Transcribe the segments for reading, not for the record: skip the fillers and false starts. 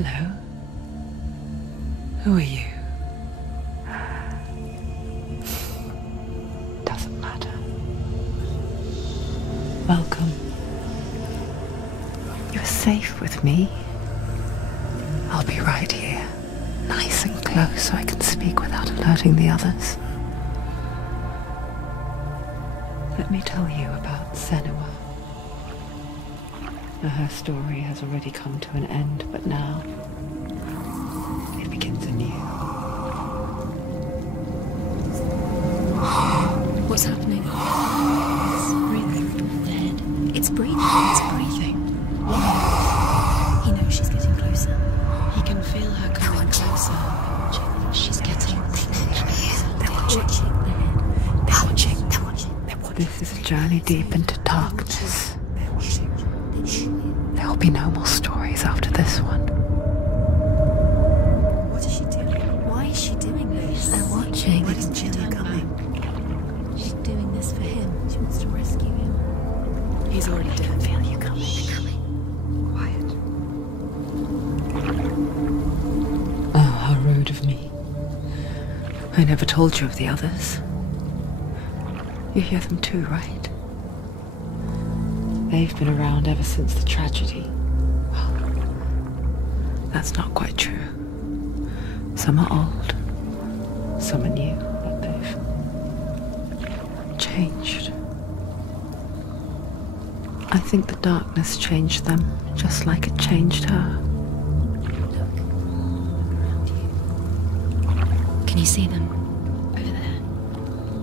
Hello. Who are you? Doesn't matter. Welcome. You're safe with me. I'll be right here, nice and close so I can speak without alerting the others. Let me tell you about Senua. Now, her story has already come to an end, but now it begins anew. What's happening? It's breathing. Dead. It's breathing. It's breathing. He knows she's getting closer. He can feel her coming closer. She's getting closer. They're watching. They're watching. They're watching. This is a journey deep into darkness. There will be no more stories after this one. What is she doing? Why is she doing this? They're watching. Why isn't she coming? She's doing this for him. She wants to rescue him. He's already dead. I can feel you coming. They're coming. Quiet. Oh, how rude of me. I never told you of the others. You hear them too, right? They've been around ever since the tragedy. Well, that's not quite true. Some are old, some are new, but they've changed. I think the darkness changed them, just like it changed her. Can you see them? Over there.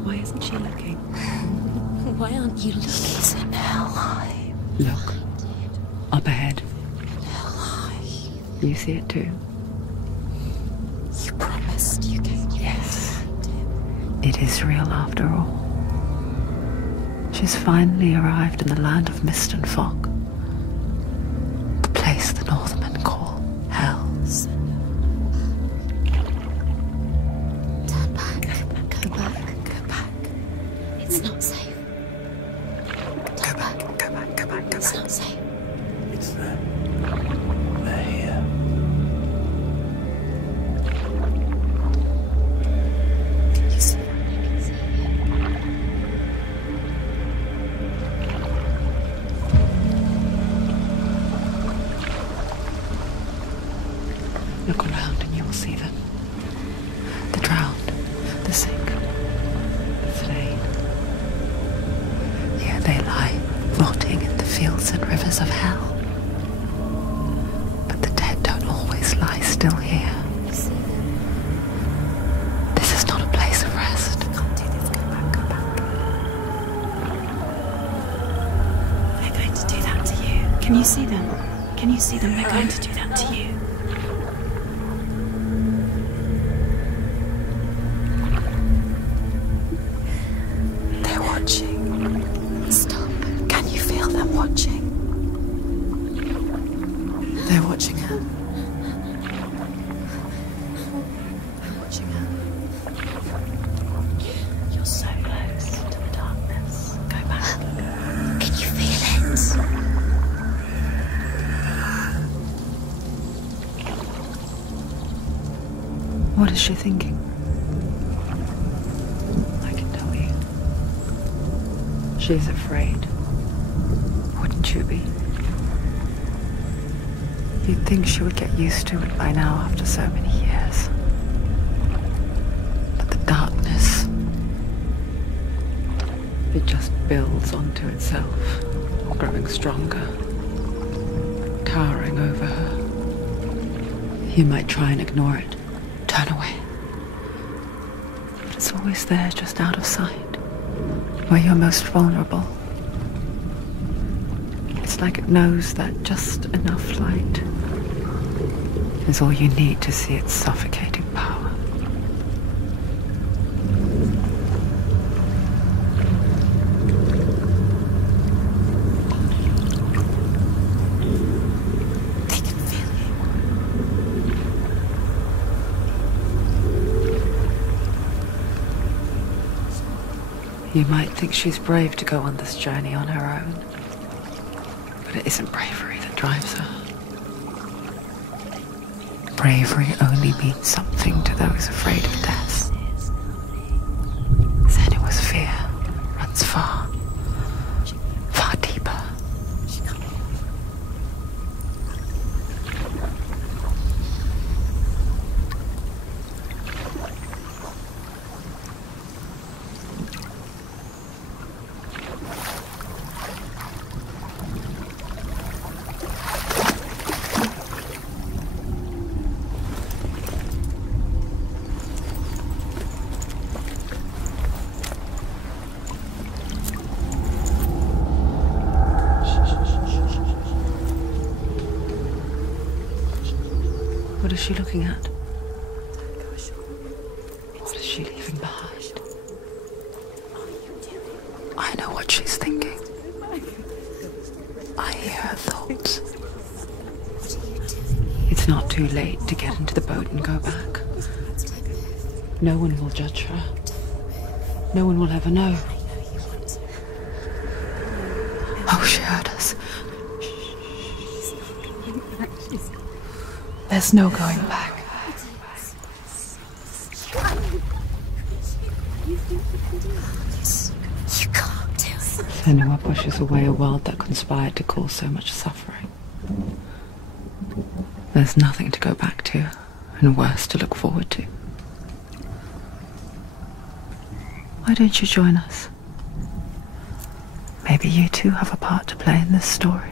Why isn't she looking? Why aren't you looking? He's in Helheim. Look, up ahead. Helheim. You see it too? You promised you came. Yes. It is real after all. She's finally arrived in the land of mist and fog. The place the Northmen call Hell. Turn back. Go back. Go back. It's not safe. Go back. It's not safe. It's them. They're here. You see them? Look around and you will see them. The drowned, the sick, the slain. Here they lie, rotting in the fields and rivers of hell. But the dead don't always lie still here. This is not a place of rest. You can't do this. Go back. Go back. They're going to do that to you. Can you see them? Can you see them? They're going to do that to you. They're watching. Stop. Can you feel them watching? They're watching her. They're watching her. You're so close to the darkness. Go back. Can you feel it? What is she thinking? I can tell you. She's afraid. Wouldn't you be? You'd think she would get used to it by now after so many years. But the darkness, it just builds onto itself, growing stronger, towering over her. You might try and ignore it, turn away. But it's always there, just out of sight, where you're most vulnerable. It's like it knows that just enough light is all you need to see its suffocating power. They can feel You might think she's brave to go on this journey on her own, but it isn't bravery that drives her. bravery only means something to those afraid of death. Senua's fear runs far, far deeper. What is she looking at? What is she leaving behind? I know what she's thinking. I hear her thoughts. It's not too late to get into the boat and go back. No one will judge her. No one will ever know. Oh, she heard us. There's no going back. You can't do it. Senua pushes away a world that conspired to cause so much suffering. There's nothing to go back to, and worse to look forward to. Why don't you join us? Maybe you too have a part to play in this story.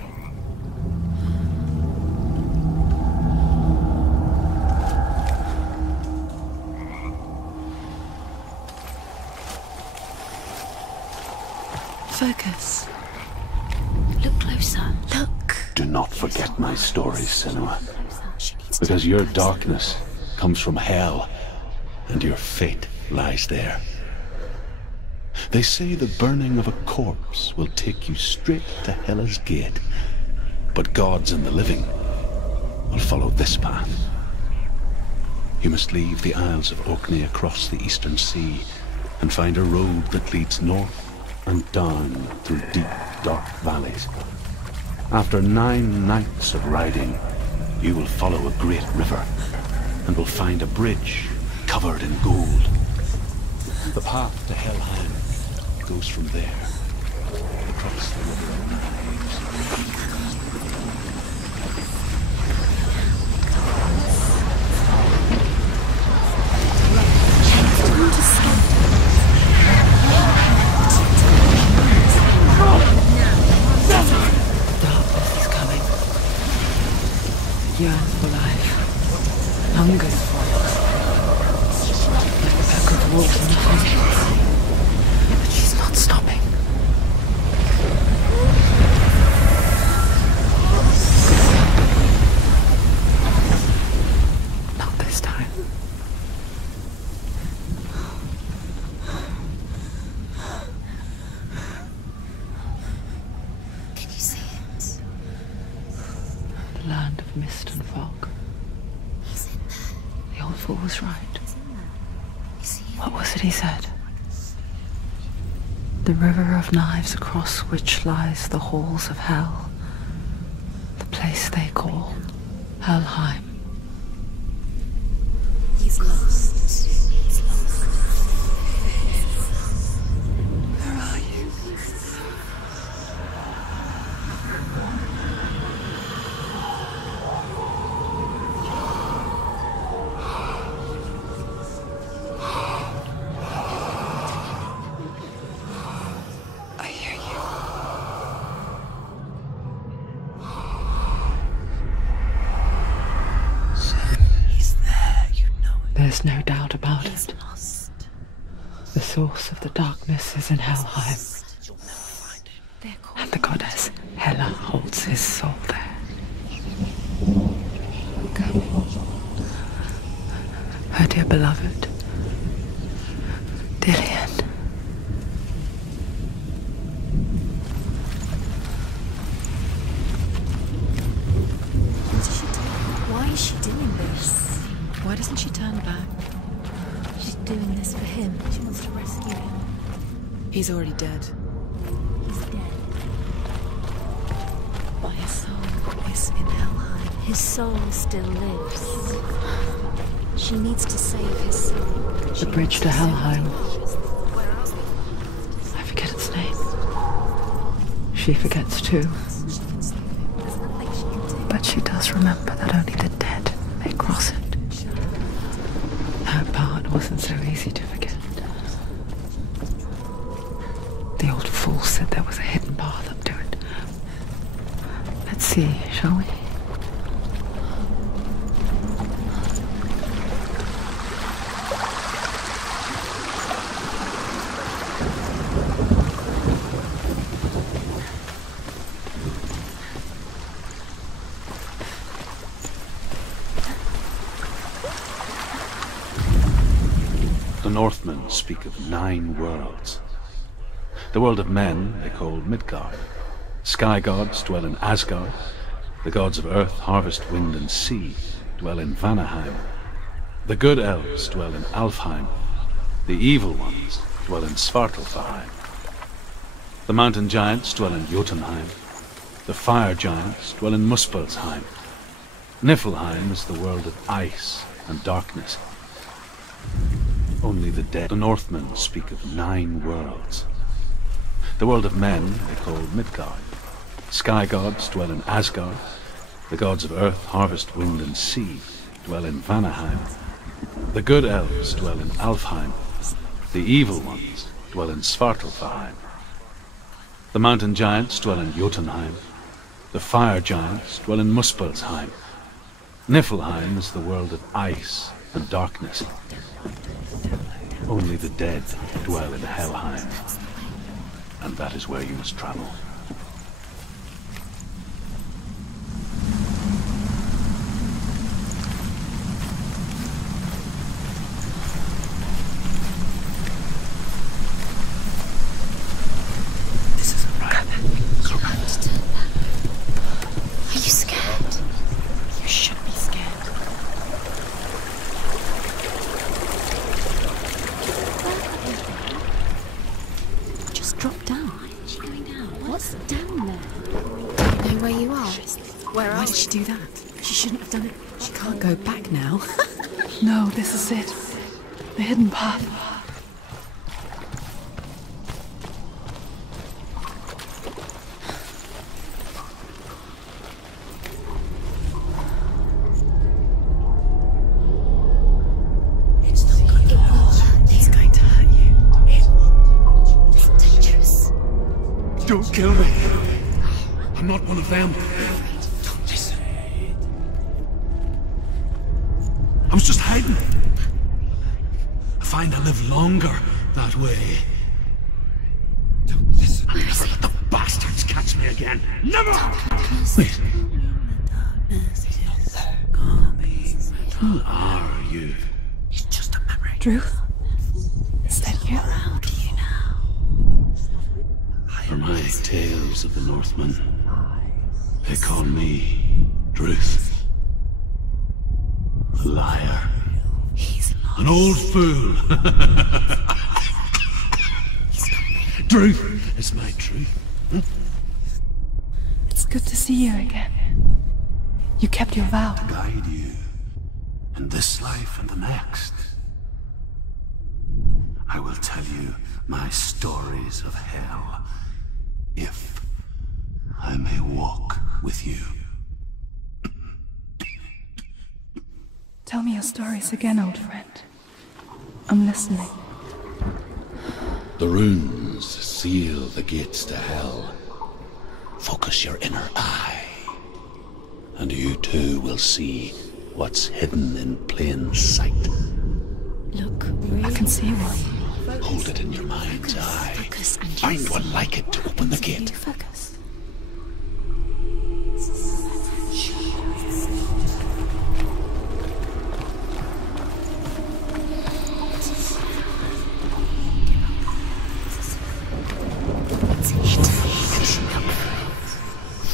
Focus. Look closer. Look. Do not forget my stories, Senua. Because your darkness comes from hell, and your fate lies there. They say the burning of a corpse will take you straight to Hela's gate, but gods and the living will follow this path. You must leave the Isles of Orkney across the eastern sea and find a road that leads north and down through deep, dark valleys. After 9 nights of riding, you will follow a great river and will find a bridge covered in gold. The path to Helheim goes from there, across the river of knives. Yearns for life, hungers for it. Like a pack of wolves in a hunt. But she's not stopping. Not this time. Can you see it? The land of mist and fog. He's in there. The old fool was right. You see him? What was it he said? The river of knives across which lies the halls of hell. The place they call Helheim. He's lost. He's lost. Where are you? I hear you. He's there, you know it. There's no doubt about He's it. lost. The source of the darkness is in Helheim, You'll never find him. They're calling and the goddess Hela holds his soul there. Her dear beloved, Dillian. What is she doing? Why is she doing this? Why doesn't she turn back? She's doing this for him. She wants to rescue him. He's already dead. He's dead. But his soul voice in Helheim. His soul still lives. She needs to save his soul. The bridge to Helheim. I forget its name. She forgets too. But she does remember that only the dead may cross it. That part wasn't so easy to forget. The old fool said there was a hidden path up to it. Let's see, shall we? The Northmen speak of 9 worlds. The world of men they call Midgard. Sky gods dwell in Asgard. The gods of earth, harvest, wind and sea dwell in Vanaheim. The good elves dwell in Alfheim. The evil ones dwell in Svartalfheim. The mountain giants dwell in Jotunheim. The fire giants dwell in Muspelheim. Niflheim is the world of ice and darkness. Only the dead. The Northmen speak of 9 worlds. The world of men they call Midgard. Sky gods dwell in Asgard. The gods of earth, harvest, wind and sea dwell in Vanaheim. The good elves dwell in Alfheim. The evil ones dwell in Svartalfheim. The mountain giants dwell in Jotunheim. The fire giants dwell in Muspelheim. Niflheim is the world of ice and darkness. Only the dead dwell in Helheim, and that is where you must travel. This isn't right. Correct. Are you scared? You should be scared. Just drop down. Why is she going down? What's down there? You know where you are? Why did she do that? She shouldn't have done it. She can't go back now. No, this is it. The hidden path. It's not going to hurt. It's going to hurt you. It's dangerous. Don't kill me. I'm not one of them. Don't listen. I was just hiding. I find I live longer that way. Don't listen. Never let the bastards catch me again. Never! Wait. Who are you? It's just a memory. Drew? Is that you? Around you now. For my tales of the Northmen, they call me Druth. A liar. He's lost. An old fool. Druth is my truth. It's good to see you again. You kept your vow. Guide you in this life and the next. I will tell you my stories of hell, if I may walk with you. Tell me your stories again, old friend. I'm listening. The runes seal the gates to hell. Focus your inner eye, and you too will see what's hidden in plain sight. Look, really? I can see one. Hold it in your mind's eye. Focus and Find yes. one like it to open the You gate. focus.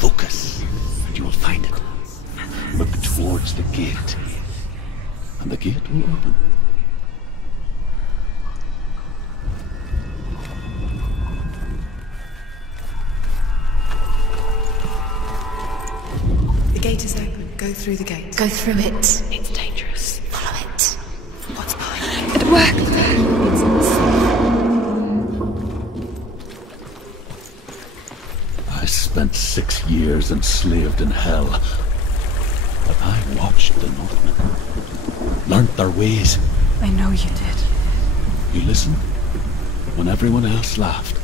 Focus, and you will find it. Look towards the gate, and the gate will open. Go through the gate. Go through it. It's dangerous. Follow it. What's behind It worked. I spent 6 years enslaved in hell. But I watched the Northmen. Learnt their ways. I know you did. You listened when everyone else laughed.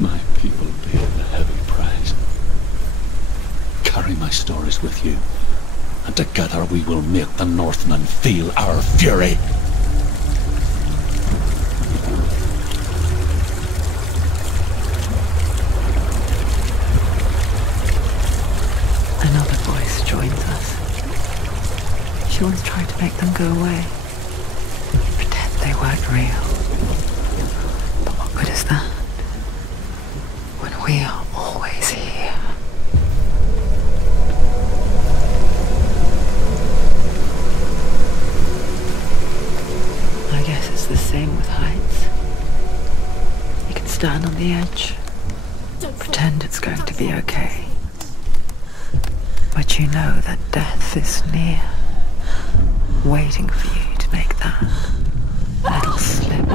My people paid the heavy price. Carry my stories with you, and together we will make the Northmen feel our fury. Another voice joins us. She once tried to make them go away. Pretend they weren't real. But what good is that? When we are always here. I guess it's the same with heights. You can stand on the edge, pretend it's going to be okay. But you know that death is near, waiting for you to make that little slip.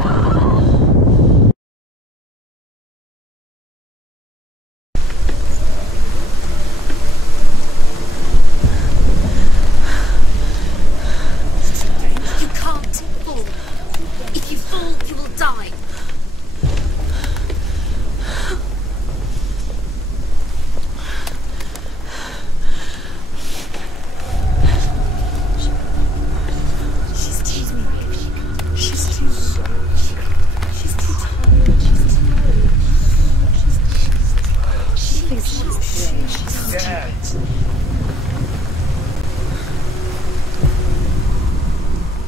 You can't fall. If you fall, you will die.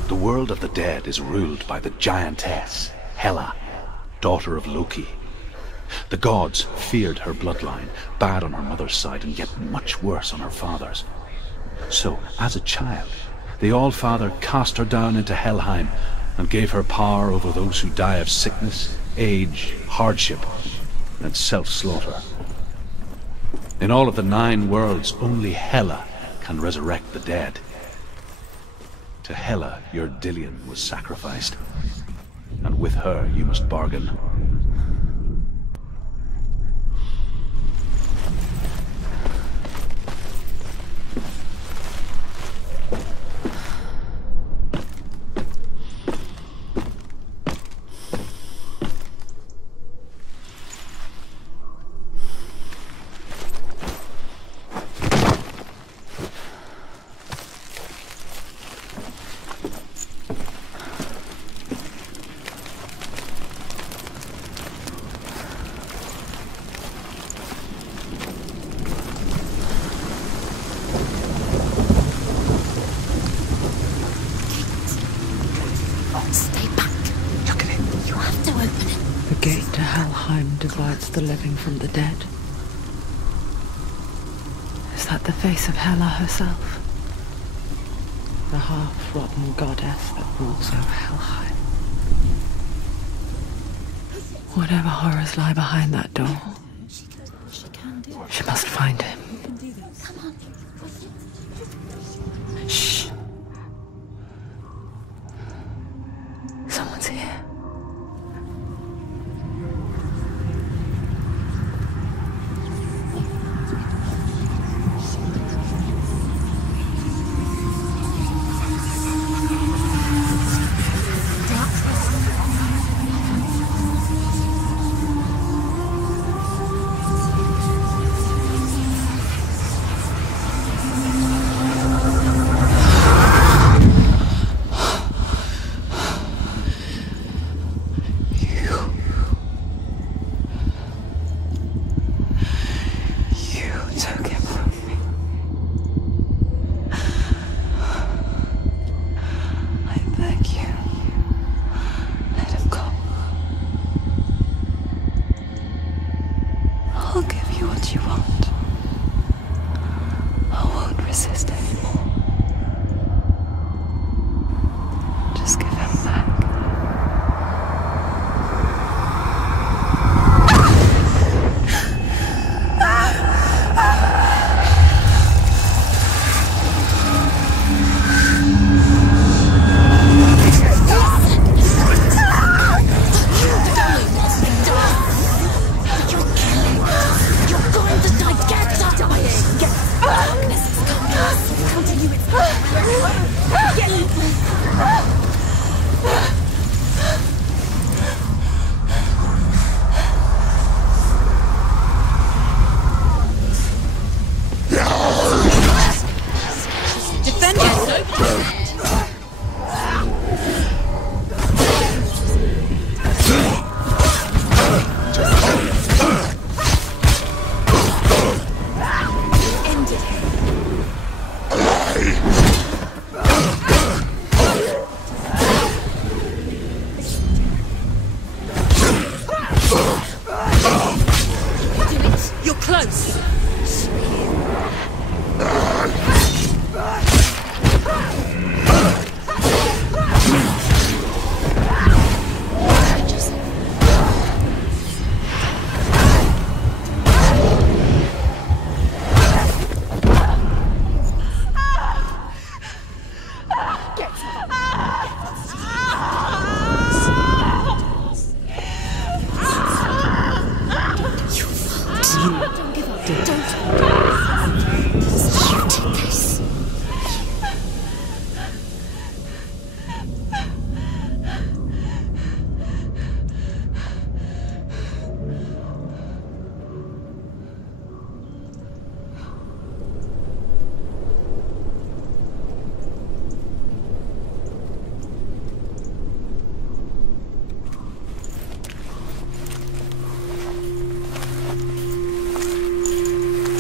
The world of the dead is ruled by the giantess, Hela, daughter of Loki. The gods feared her bloodline, bad on her mother's side and yet much worse on her father's. So, as a child, the All-Father cast her down into Helheim and gave her power over those who die of sickness, age, hardship, and self-slaughter. In all of the 9 worlds, only Hela can resurrect the dead. To Hela, your Dillion was sacrificed, and with her you must bargain. Stay back. Look at it. You have to open it. The gate to Helheim divides the living from the dead. Is that the face of Hela herself? The half-rotten goddess that rules over Helheim. Whatever horrors lie behind that door, she must find him. Shh. Someone's here.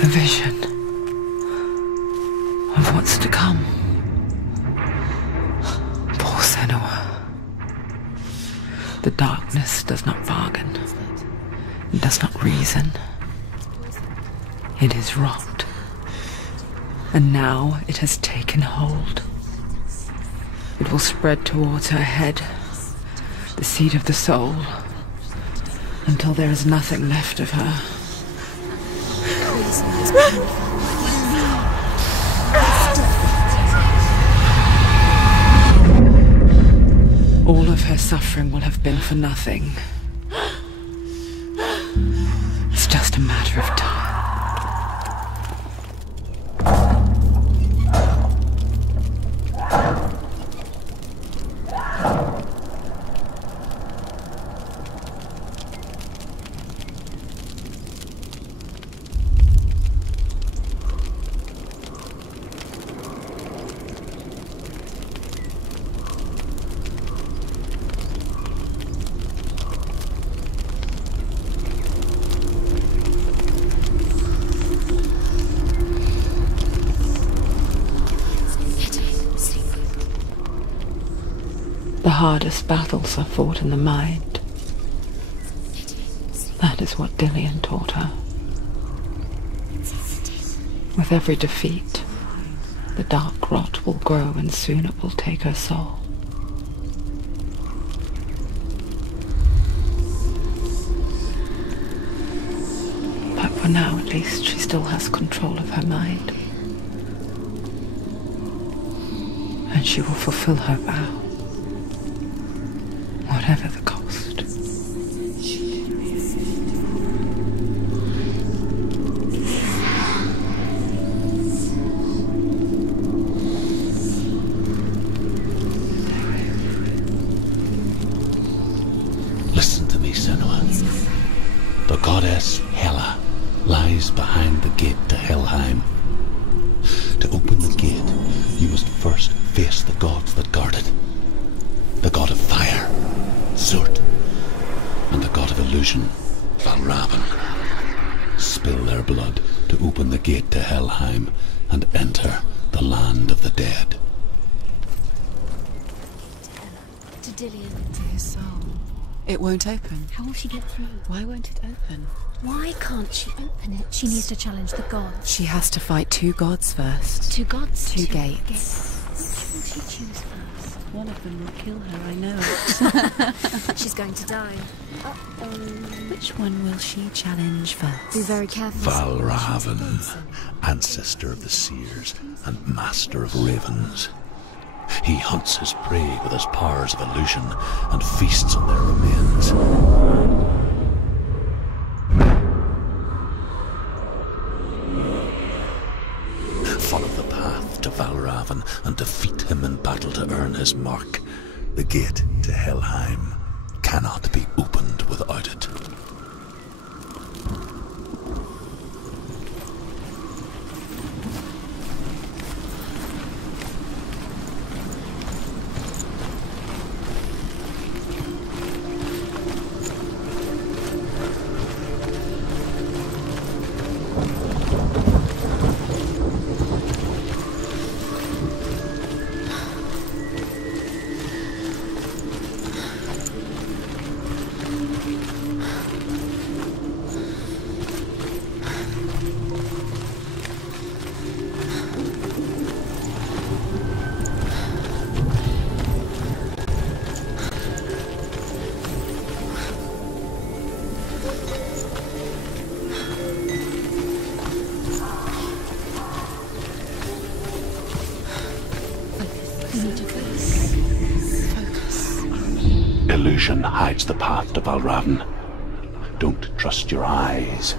A vision of what's to come. Poor Senua. The darkness does not bargain. It does not reason. It is rot. And now it has taken hold. It will spread towards her head, the seat of the soul, until there is nothing left of her. All of her suffering will have been for nothing. It's just a matter of time. The hardest battles are fought in the mind. That is what Dillian taught her. With every defeat, the dark rot will grow and soon it will take her soul. But for now, at least, she still has control of her mind. And she will fulfill her vow. Whatever the cost. Listen to me, Senua. The goddess Hela lies behind the gate to Helheim. To open the gate, you must first face the gods that guard it. The god of fire, Surt, and the god of illusion, Valravn. Spill their blood to open the gate to Helheim and enter the land of the dead. To Dillian. To his soul. It won't open. How will she get through? Why won't it open? Why can't she open it? She needs to challenge the gods. She has to fight two gods first. Two gods? Two gates. Which will she choose first? One of them will kill her, I know it. She's going to die. Which one will she challenge first? Be very careful. Valravn, ancestor of the seers and master of ravens. He hunts his prey with his powers of illusion and feasts on their remains. Follow the path to Valravn and defeat him in battle to earn his mark. The gate to Helheim cannot be opened without it. Illusion hides the path to Valravn. Don't trust your eyes.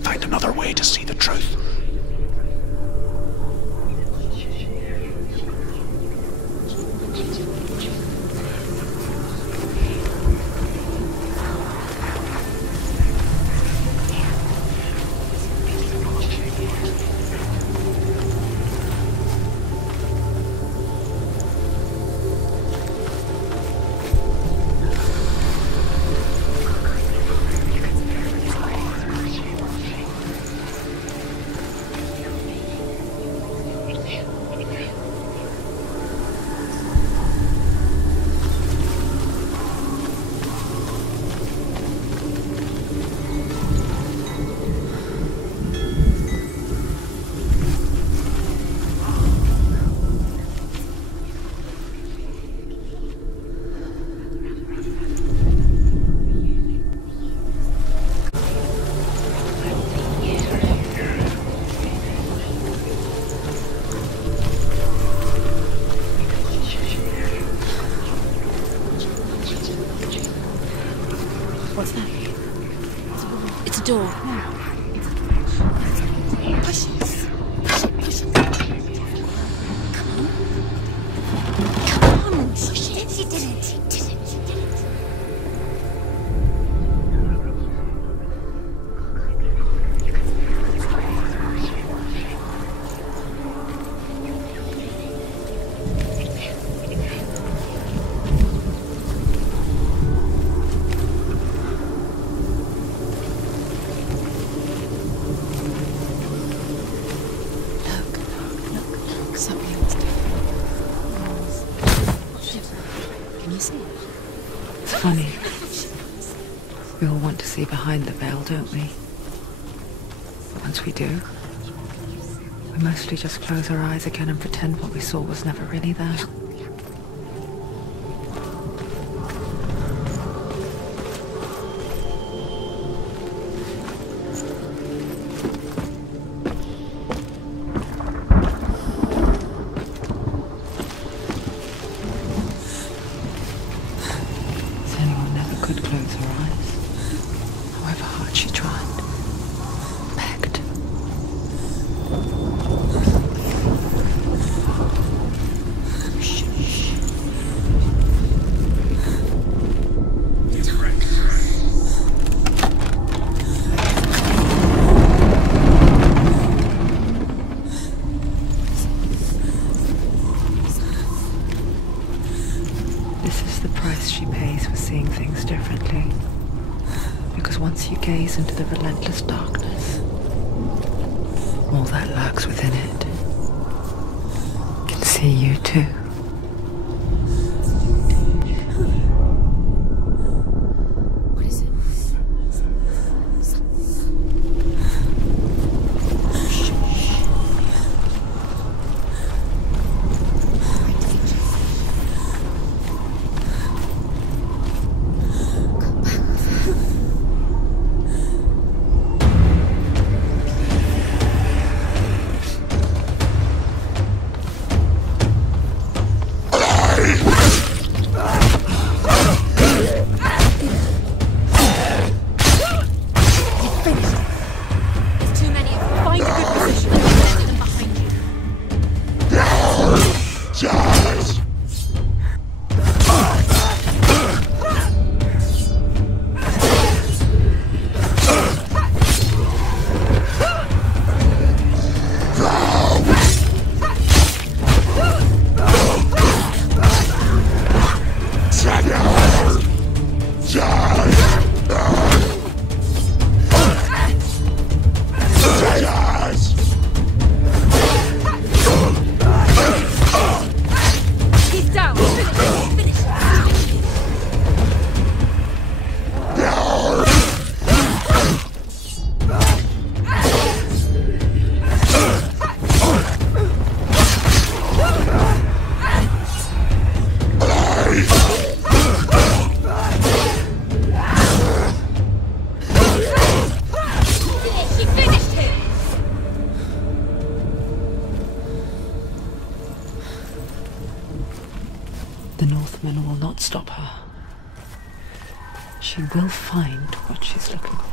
Find another way to see the truth. What's that? It's a door. Push it. Push it, push it. Come on, push it. You did it. You did it. You did it. It's funny. We all want to see behind the veil, don't we? But once we do, we mostly just close our eyes again and pretend what we saw was never really there. Into the relentless darkness, all that lurks within it can see you too. What is it? The Northmen will not stop her. She will find what she's looking for.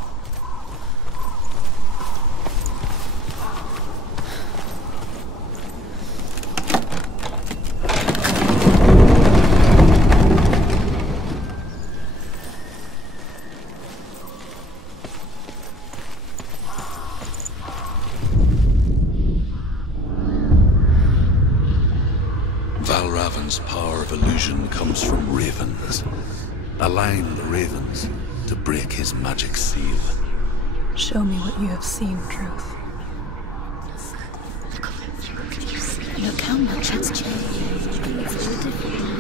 Valravan's power of illusion comes from ravens. Align the ravens to break his magic seal. Show me what you have seen, Truth. Look how much it's changed. It's all different.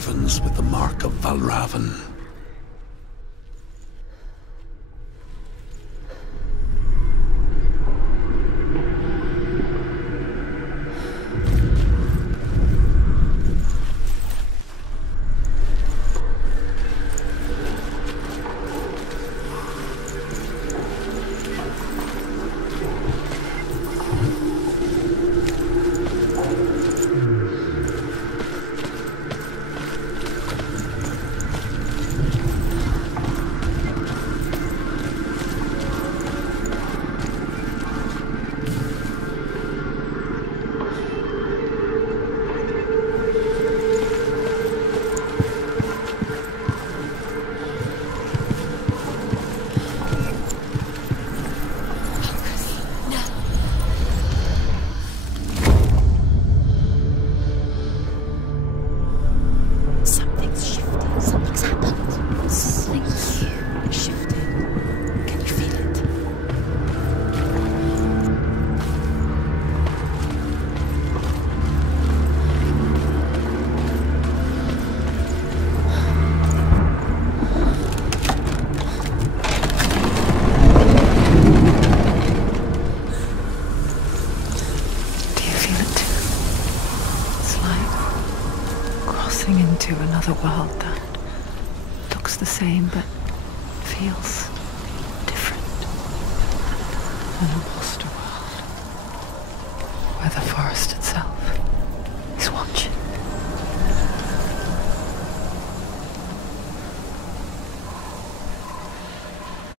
ravens with the mark of Valravan. Another world that looks the same but feels different. An imposter world where the forest itself